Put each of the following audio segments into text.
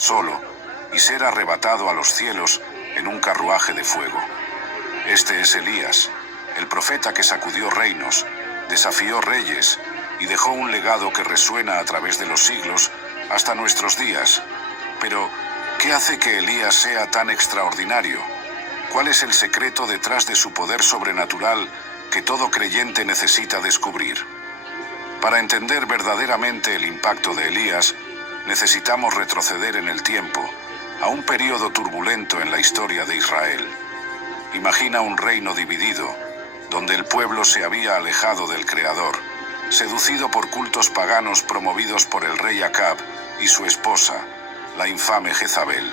solo y ser arrebatado a los cielos en un carruaje de fuego. Este es Elías, el profeta que sacudió reinos, desafió reyes y dejó un legado que resuena a través de los siglos hasta nuestros días. Pero, ¿qué hace que Elías sea tan extraordinario? ¿Cuál es el secreto detrás de su poder sobrenatural que todo creyente necesita descubrir? Para entender verdaderamente el impacto de Elías, necesitamos retroceder en el tiempo, a un periodo turbulento en la historia de Israel. Imagina un reino dividido, donde el pueblo se había alejado del Creador, seducido por cultos paganos promovidos por el rey Acab y su esposa, la infame Jezabel.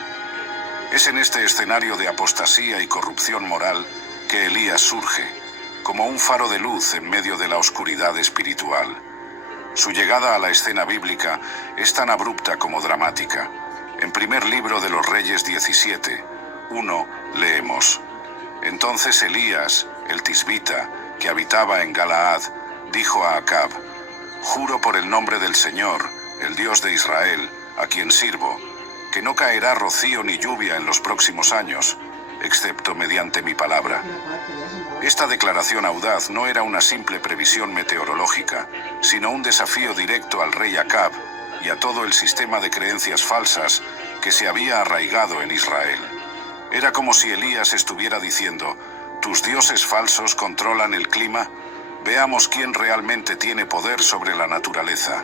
Es en este escenario de apostasía y corrupción moral que Elías surge, como un faro de luz en medio de la oscuridad espiritual. Su llegada a la escena bíblica es tan abrupta como dramática. En primer libro de los Reyes 17:1 leemos: Entonces Elías, el tisbita, que habitaba en Galaad, dijo a Acab: Juro por el nombre del Señor, el Dios de Israel, a quien sirvo, que no caerá rocío ni lluvia en los próximos años, excepto mediante mi palabra. Esta declaración audaz no era una simple previsión meteorológica, sino un desafío directo al rey Acab y a todo el sistema de creencias falsas que se había arraigado en Israel. Era como si Elías estuviera diciendo: ¿tus dioses falsos controlan el clima? Veamos quién realmente tiene poder sobre la naturaleza.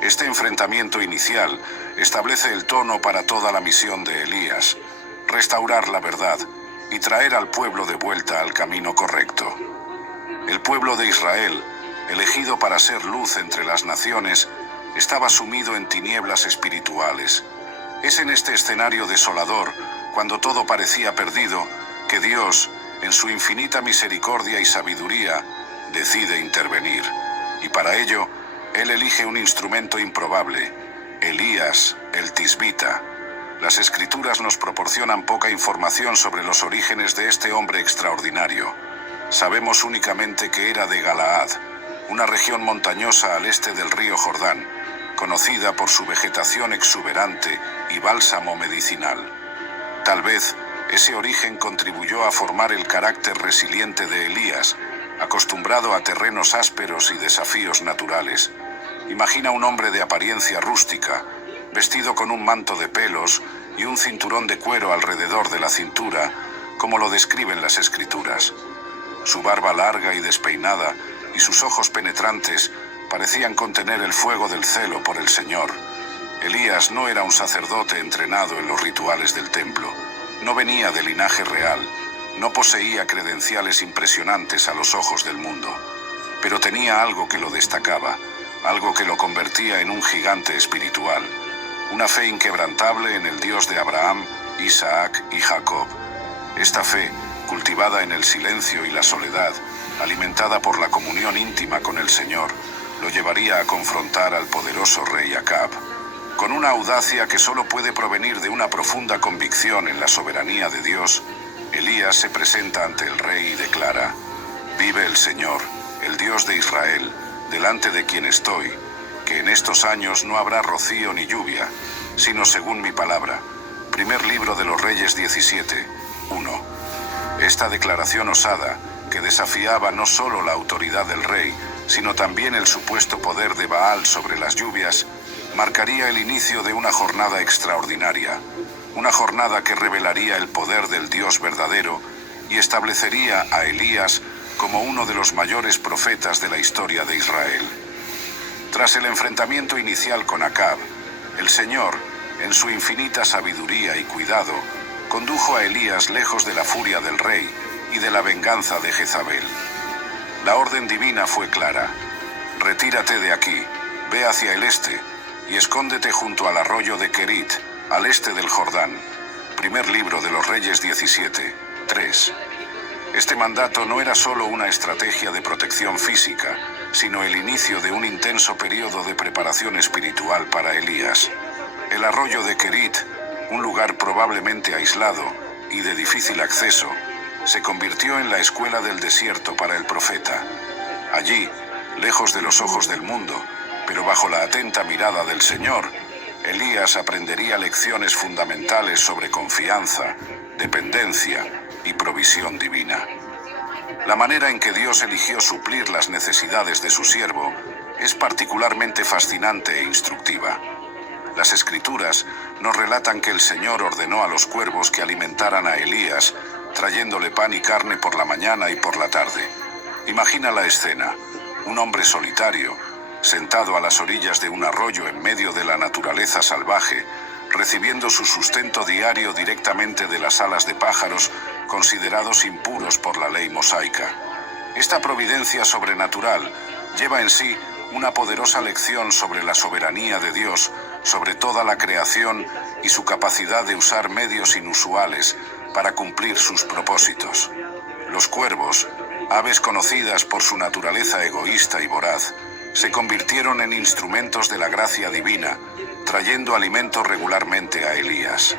Este enfrentamiento inicial establece el tono para toda la misión de Elías: restaurar la verdad y traer al pueblo de vuelta al camino correcto. El pueblo de Israel, elegido para ser luz entre las naciones, estaba sumido en tinieblas espirituales. Es en este escenario desolador, cuando todo parecía perdido, que Dios, en su infinita misericordia y sabiduría, decide intervenir. Y para ello, Él elige un instrumento improbable: Elías, el tisbita. Las Escrituras nos proporcionan poca información sobre los orígenes de este hombre extraordinario. Sabemos únicamente que era de Galaad, una región montañosa al este del río Jordán, conocida por su vegetación exuberante y bálsamo medicinal. Tal vez ese origen contribuyó a formar el carácter resiliente de Elías, acostumbrado a terrenos ásperos y desafíos naturales. Imagina un hombre de apariencia rústica, vestido con un manto de pelos y un cinturón de cuero alrededor de la cintura, como lo describen las Escrituras. Su barba larga y despeinada y sus ojos penetrantes parecían contener el fuego del celo por el Señor. Elías no era un sacerdote entrenado en los rituales del templo, no venía de linaje real, no poseía credenciales impresionantes a los ojos del mundo, pero tenía algo que lo destacaba, algo que lo convertía en un gigante espiritual. Una fe inquebrantable en el Dios de Abraham, Isaac y Jacob. Esta fe, cultivada en el silencio y la soledad, alimentada por la comunión íntima con el Señor, lo llevaría a confrontar al poderoso rey Acab. Con una audacia que solo puede provenir de una profunda convicción en la soberanía de Dios, Elías se presenta ante el rey y declara: Vive el Señor, el Dios de Israel, delante de quien estoy, que en estos años no habrá rocío ni lluvia, sino según mi palabra. Primer libro de los Reyes 17:1. Esta declaración osada, que desafiaba no solo la autoridad del rey, sino también el supuesto poder de Baal sobre las lluvias, marcaría el inicio de una jornada extraordinaria, una jornada que revelaría el poder del Dios verdadero y establecería a Elías como uno de los mayores profetas de la historia de Israel. Tras el enfrentamiento inicial con Acab, el Señor, en su infinita sabiduría y cuidado, condujo a Elías lejos de la furia del rey y de la venganza de Jezabel. La orden divina fue clara: retírate de aquí, ve hacia el este y escóndete junto al arroyo de Kerit, al este del Jordán. Primer libro de los Reyes 17:3. Este mandato no era solo una estrategia de protección física, sino el inicio de un intenso periodo de preparación espiritual para Elías. El arroyo de Kerit, un lugar probablemente aislado y de difícil acceso, se convirtió en la escuela del desierto para el profeta. Allí, lejos de los ojos del mundo, pero bajo la atenta mirada del Señor, Elías aprendería lecciones fundamentales sobre confianza, dependencia y provisión divina. La manera en que Dios eligió suplir las necesidades de su siervo es particularmente fascinante e instructiva. Las Escrituras nos relatan que el Señor ordenó a los cuervos que alimentaran a Elías, trayéndole pan y carne por la mañana y por la tarde. Imagina la escena: un hombre solitario, sentado a las orillas de un arroyo en medio de la naturaleza salvaje, recibiendo su sustento diario directamente de las alas de pájaros considerados impuros por la ley mosaica. Esta providencia sobrenatural lleva en sí una poderosa lección sobre la soberanía de Dios, sobre toda la creación y su capacidad de usar medios inusuales para cumplir sus propósitos. Los cuervos, aves conocidas por su naturaleza egoísta y voraz, se convirtieron en instrumentos de la gracia divina, trayendo alimento regularmente a Elías.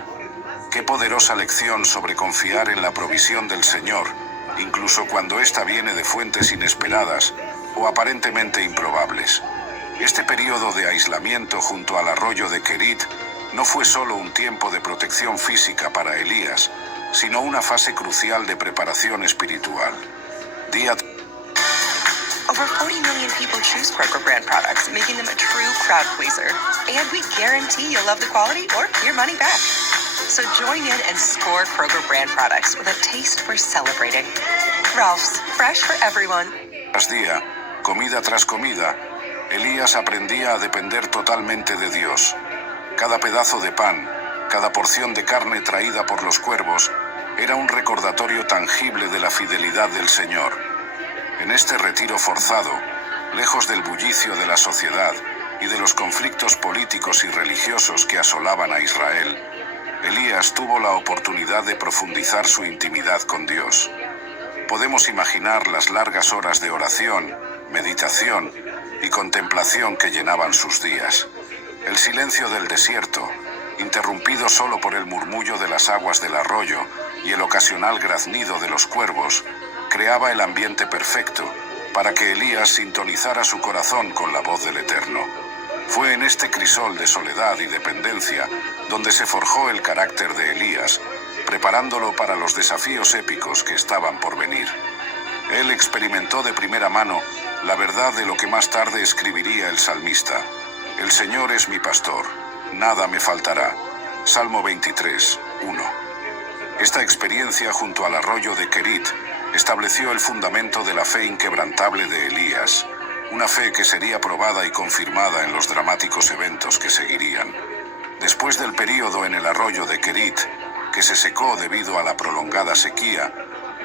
Qué poderosa lección sobre confiar en la provisión del Señor, incluso cuando ésta viene de fuentes inesperadas o aparentemente improbables. Este periodo de aislamiento junto al arroyo de Kerit no fue solo un tiempo de protección física para Elías, sino una fase crucial de preparación espiritual. Over 40 million people choose Kroger brand products, making them a true crowd pleaser. And we guarantee you'll love the quality or your money back. So join in and score Kroger brand products with a taste for celebrating. Ralph's, fresh for everyone. Tras día, comida tras comida, Elías aprendía a depender totalmente de Dios. Cada pedazo de pan, cada porción de carne traída por los cuervos, era un recordatorio tangible de la fidelidad del Señor. En este retiro forzado, lejos del bullicio de la sociedad y de los conflictos políticos y religiosos que asolaban a Israel, Elías tuvo la oportunidad de profundizar su intimidad con Dios. Podemos imaginar las largas horas de oración, meditación y contemplación que llenaban sus días. El silencio del desierto, interrumpido solo por el murmullo de las aguas del arroyo y el ocasional graznido de los cuervos, creaba el ambiente perfecto para que Elías sintonizara su corazón con la voz del Eterno. Fue en este crisol de soledad y dependencia donde se forjó el carácter de Elías, preparándolo para los desafíos épicos que estaban por venir. Él experimentó de primera mano la verdad de lo que más tarde escribiría el salmista: «El Señor es mi pastor, nada me faltará». Salmo 23, 1. Esta experiencia junto al arroyo de Kerit estableció el fundamento de la fe inquebrantable de Elías, una fe que sería probada y confirmada en los dramáticos eventos que seguirían. Después del período en el arroyo de Kerit, que se secó debido a la prolongada sequía,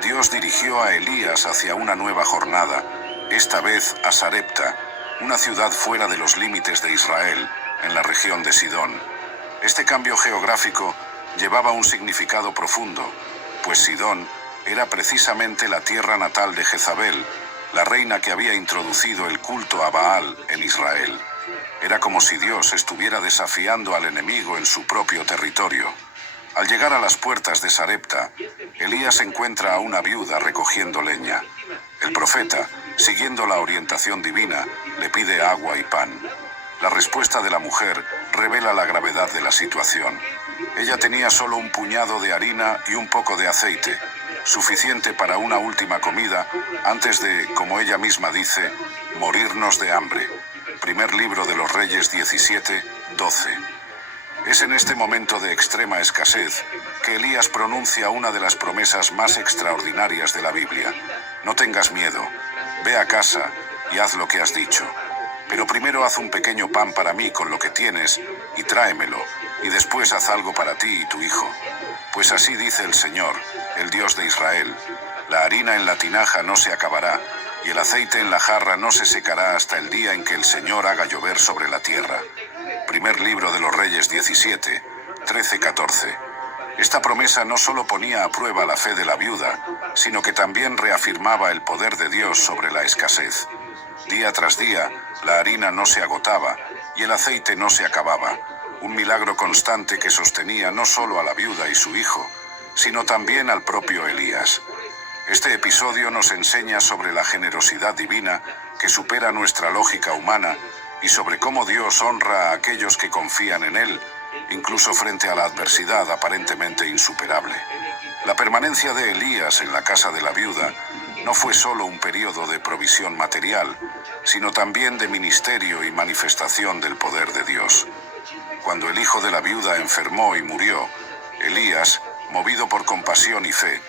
Dios dirigió a Elías hacia una nueva jornada, esta vez a Sarepta, una ciudad fuera de los límites de Israel, en la región de Sidón. Este cambio geográfico llevaba un significado profundo, pues Sidón era precisamente la tierra natal de Jezabel, la reina que había introducido el culto a Baal en Israel. Era como si Dios estuviera desafiando al enemigo en su propio territorio. Al llegar a las puertas de Sarepta, Elías encuentra a una viuda recogiendo leña. El profeta, siguiendo la orientación divina, le pide agua y pan. La respuesta de la mujer revela la gravedad de la situación. Ella tenía solo un puñado de harina y un poco de aceite, suficiente para una última comida antes de, como ella misma dice, morirnos de hambre. Primer libro de los Reyes 17, 12. Es en este momento de extrema escasez que Elías pronuncia una de las promesas más extraordinarias de la Biblia: «No tengas miedo, ve a casa y haz lo que has dicho. Pero primero haz un pequeño pan para mí con lo que tienes y tráemelo, y después haz algo para ti y tu hijo. Pues así dice el Señor, el Dios de Israel: la harina en la tinaja no se acabará, y el aceite en la jarra no se secará hasta el día en que el Señor haga llover sobre la tierra». Primer libro de los Reyes 17, 13, 14. Esta promesa no solo ponía a prueba la fe de la viuda, sino que también reafirmaba el poder de Dios sobre la escasez. Día tras día, la harina no se agotaba y el aceite no se acababa, un milagro constante que sostenía no solo a la viuda y su hijo, sino también al propio Elías. Este episodio nos enseña sobre la generosidad divina que supera nuestra lógica humana y sobre cómo Dios honra a aquellos que confían en Él, incluso frente a la adversidad aparentemente insuperable. La permanencia de Elías en la casa de la viuda no fue solo un periodo de provisión material, sino también de ministerio y manifestación del poder de Dios. Cuando el hijo de la viuda enfermó y murió, Elías, movido por compasión y fe,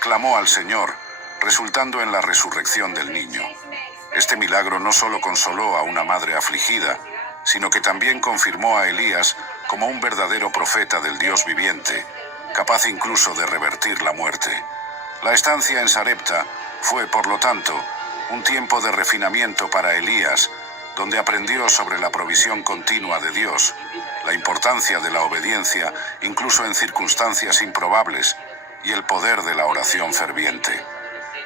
clamó al Señor, resultando en la resurrección del niño. Este milagro no solo consoló a una madre afligida, sino que también confirmó a Elías como un verdadero profeta del Dios viviente, capaz incluso de revertir la muerte. La estancia en Sarepta fue, por lo tanto, un tiempo de refinamiento para Elías, donde aprendió sobre la provisión continua de Dios, la importancia de la obediencia incluso en circunstancias improbables y el poder de la oración ferviente.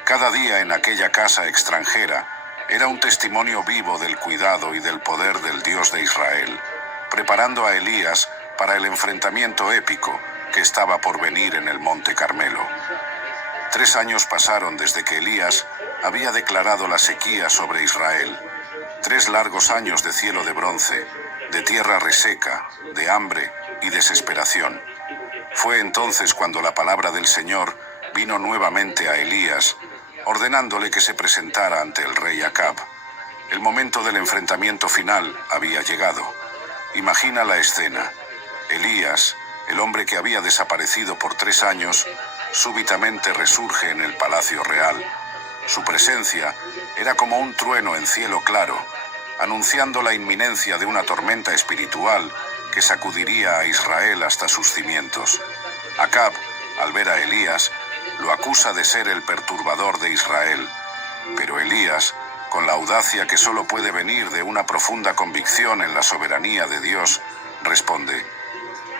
Cada día en aquella casa extranjera era un testimonio vivo del cuidado y del poder del Dios de Israel, preparando a Elías para el enfrentamiento épico que estaba por venir en el Monte Carmelo. 3 años pasaron desde que Elías había declarado la sequía sobre Israel. 3 largos años de cielo de bronce, de tierra reseca, de hambre y desesperación. Fue entonces cuando la palabra del Señor vino nuevamente a Elías, ordenándole que se presentara ante el rey Acab. El momento del enfrentamiento final había llegado. Imagina la escena. Elías, el hombre que había desaparecido por 3 años, súbitamente resurge en el palacio real. Su presencia era como un trueno en cielo claro, anunciando la inminencia de una tormenta espiritual que sacudiría a Israel hasta sus cimientos. Acab, al ver a Elías, lo acusa de ser el perturbador de Israel, pero Elías, con la audacia que solo puede venir de una profunda convicción en la soberanía de Dios, responde: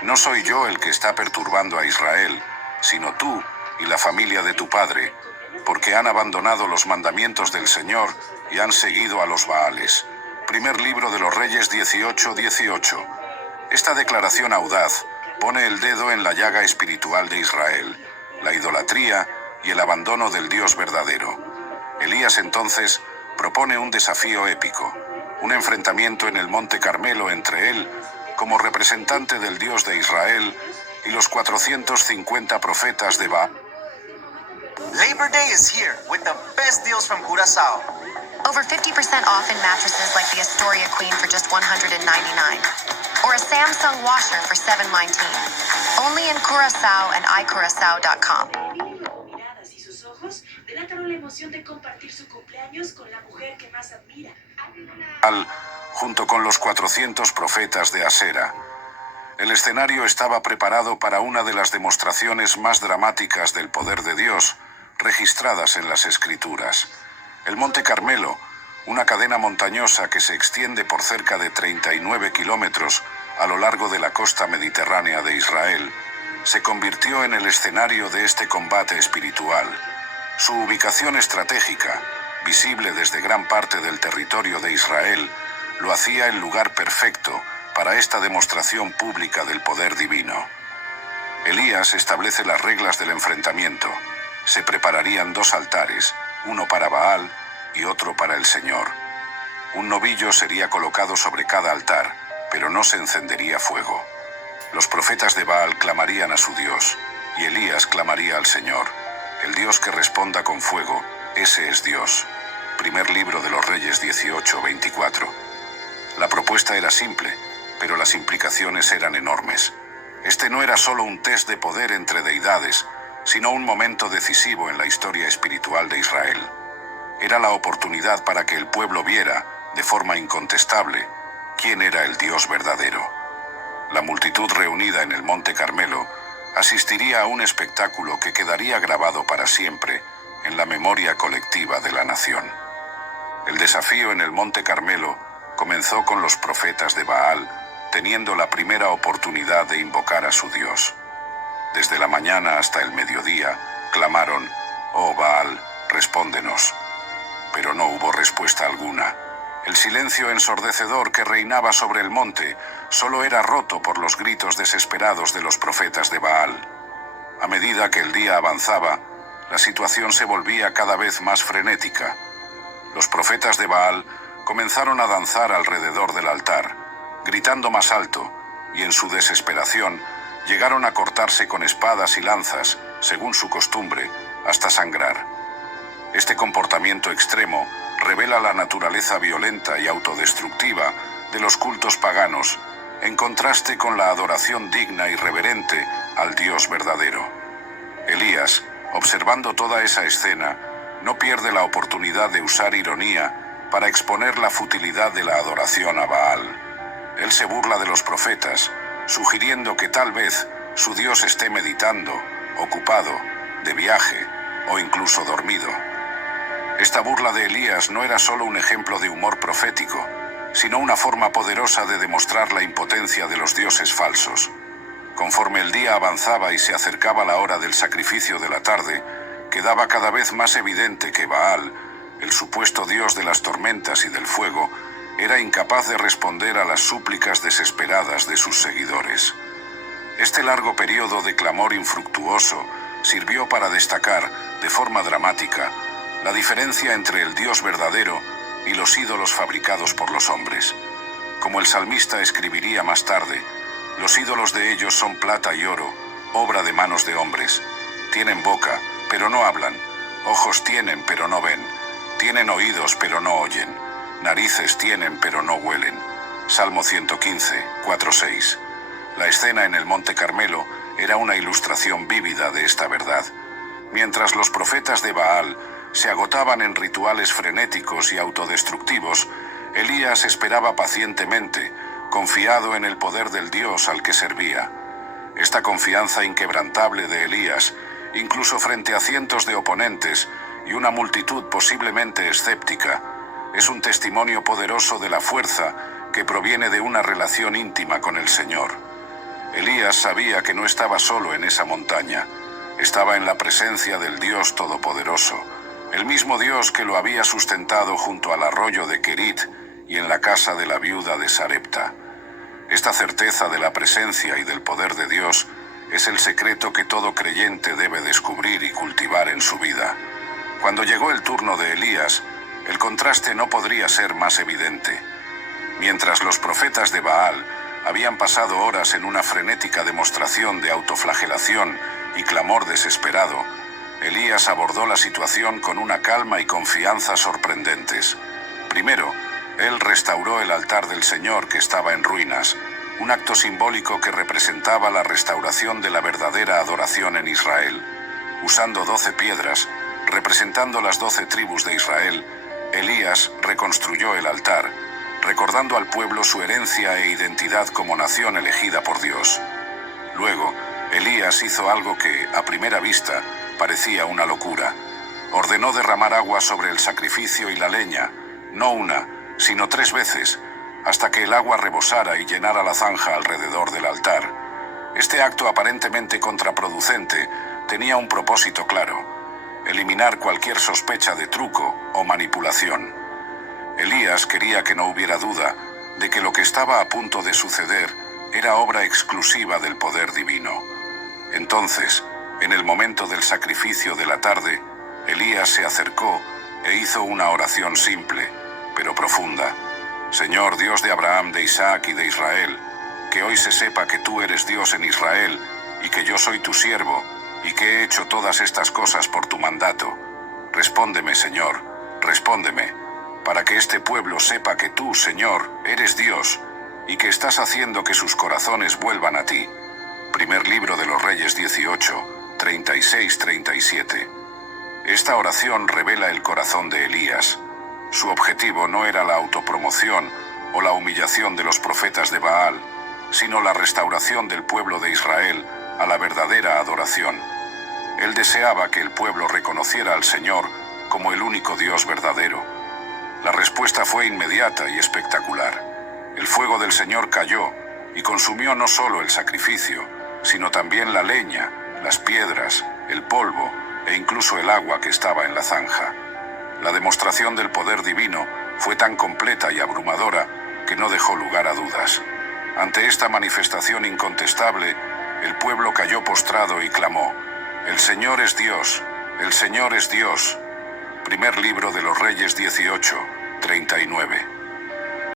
«No soy yo el que está perturbando a Israel, sino tú y la familia de tu padre, porque han abandonado los mandamientos del Señor y han seguido a los Baales». Primer libro de los Reyes 18:18. Esta declaración audaz pone el dedo en la llaga espiritual de Israel, la idolatría y el abandono del Dios verdadero. Elías entonces propone un desafío épico, un enfrentamiento en el Monte Carmelo entre él, como representante del Dios de Israel, y los 450 profetas de Baal. Labor Day is here with the best deals from Curaçao. Over 50% off in mattresses like the Astoria Queen for just $199. Or a Samsung washer for $719. Only in Curaçao and iCuraçao.com. Miradas y sus ojos delataron la emoción de compartir su cumpleaños con la mujer que más admira. Junto con los 400 profetas de Asera. El escenario estaba preparado para una de las demostraciones más dramáticas del poder de Dios registradas en las Escrituras. El Monte Carmelo, una cadena montañosa que se extiende por cerca de 39 kilómetros a lo largo de la costa mediterránea de Israel, se convirtió en el escenario de este combate espiritual. Su ubicación estratégica, visible desde gran parte del territorio de Israel, lo hacía el lugar perfecto para esta demostración pública del poder divino. Elías establece las reglas del enfrentamiento. Se prepararían 2 altares, uno para Baal y otro para el Señor. Un novillo sería colocado sobre cada altar, pero no se encendería fuego. Los profetas de Baal clamarían a su Dios, y Elías clamaría al Señor. El Dios que responda con fuego, ese es Dios. Primer libro de los Reyes 18:24. La propuesta era simple, pero las implicaciones eran enormes. Este no era solo un test de poder entre deidades, sino un momento decisivo en la historia espiritual de Israel. Era la oportunidad para que el pueblo viera, de forma incontestable, quién era el Dios verdadero. La multitud reunida en el Monte Carmelo asistiría a un espectáculo que quedaría grabado para siempre en la memoria colectiva de la nación. El desafío en el Monte Carmelo comenzó con los profetas de Baal, teniendo la primera oportunidad de invocar a su Dios. Desde la mañana hasta el mediodía, clamaron: «Oh Baal, respóndenos». Pero no hubo respuesta alguna. El silencio ensordecedor que reinaba sobre el monte solo era roto por los gritos desesperados de los profetas de Baal. A medida que el día avanzaba, la situación se volvía cada vez más frenética. Los profetas de Baal comenzaron a danzar alrededor del altar, gritando más alto, y en su desesperación llegaron a cortarse con espadas y lanzas, según su costumbre, hasta sangrar. Este comportamiento extremo revela la naturaleza violenta y autodestructiva de los cultos paganos, en contraste con la adoración digna y reverente al Dios verdadero. Elías, observando toda esa escena, no pierde la oportunidad de usar ironía para exponer la futilidad de la adoración a Baal. Él se burla de los profetas, sugiriendo que tal vez su Dios esté meditando, ocupado, de viaje o incluso dormido. Esta burla de Elías no era solo un ejemplo de humor profético, sino una forma poderosa de demostrar la impotencia de los dioses falsos. Conforme el día avanzaba y se acercaba la hora del sacrificio de la tarde, quedaba cada vez más evidente que Baal, el supuesto dios de las tormentas y del fuego, era incapaz de responder a las súplicas desesperadas de sus seguidores. Este largo periodo de clamor infructuoso sirvió para destacar, de forma dramática, la diferencia entre el Dios verdadero y los ídolos fabricados por los hombres. Como el salmista escribiría más tarde, los ídolos de ellos son plata y oro, obra de manos de hombres. Tienen boca, pero no hablan. Ojos tienen, pero no ven. Tienen oídos, pero no oyen. Narices tienen, pero no huelen. Salmo 115, 4-6. La escena en el Monte Carmelo era una ilustración vívida de esta verdad. Mientras los profetas de Baal se agotaban en rituales frenéticos y autodestructivos, Elías esperaba pacientemente, confiado en el poder del Dios al que servía. Esta confianza inquebrantable de Elías, incluso frente a cientos de oponentes y una multitud posiblemente escéptica, es un testimonio poderoso de la fuerza que proviene de una relación íntima con el Señor. Elías sabía que no estaba solo en esa montaña, estaba en la presencia del Dios Todopoderoso, el mismo Dios que lo había sustentado junto al arroyo de Kerit y en la casa de la viuda de Sarepta. Esta certeza de la presencia y del poder de Dios es el secreto que todo creyente debe descubrir y cultivar en su vida. Cuando llegó el turno de Elías, el contraste no podría ser más evidente. Mientras los profetas de Baal habían pasado horas en una frenética demostración de autoflagelación y clamor desesperado, Elías abordó la situación con una calma y confianza sorprendentes. Primero, él restauró el altar del Señor que estaba en ruinas, un acto simbólico que representaba la restauración de la verdadera adoración en Israel. Usando 12 piedras, representando las 12 tribus de Israel, Elías reconstruyó el altar, recordando al pueblo su herencia e identidad como nación elegida por Dios. Luego, Elías hizo algo que, a primera vista, parecía una locura. Ordenó derramar agua sobre el sacrificio y la leña, no una, sino 3 veces, hasta que el agua rebosara y llenara la zanja alrededor del altar. Este acto aparentemente contraproducente tenía un propósito claro: eliminar cualquier sospecha de truco o manipulación. Elías quería que no hubiera duda de que lo que estaba a punto de suceder era obra exclusiva del poder divino. Entonces, en el momento del sacrificio de la tarde, Elías se acercó e hizo una oración simple, pero profunda. Señor Dios de Abraham, de Isaac y de Israel, que hoy se sepa que tú eres Dios en Israel y que yo soy tu siervo y que he hecho todas estas cosas por tu mandato. Respóndeme, Señor, respóndeme, para que este pueblo sepa que tú, Señor, eres Dios y que estás haciendo que sus corazones vuelvan a ti. Primer libro de los Reyes 18, 36-37. Esta oración revela el corazón de Elías. Su objetivo no era la autopromoción o la humillación de los profetas de Baal, sino la restauración del pueblo de Israel a la verdadera adoración. Él deseaba que el pueblo reconociera al Señor como el único Dios verdadero. La respuesta fue inmediata y espectacular. El fuego del Señor cayó y consumió no solo el sacrificio, sino también la leña, las piedras, el polvo e incluso el agua que estaba en la zanja. La demostración del poder divino fue tan completa y abrumadora que no dejó lugar a dudas. Ante esta manifestación incontestable, el pueblo cayó postrado y clamó: «El Señor es Dios, el Señor es Dios». Primer libro de los Reyes 18, 39.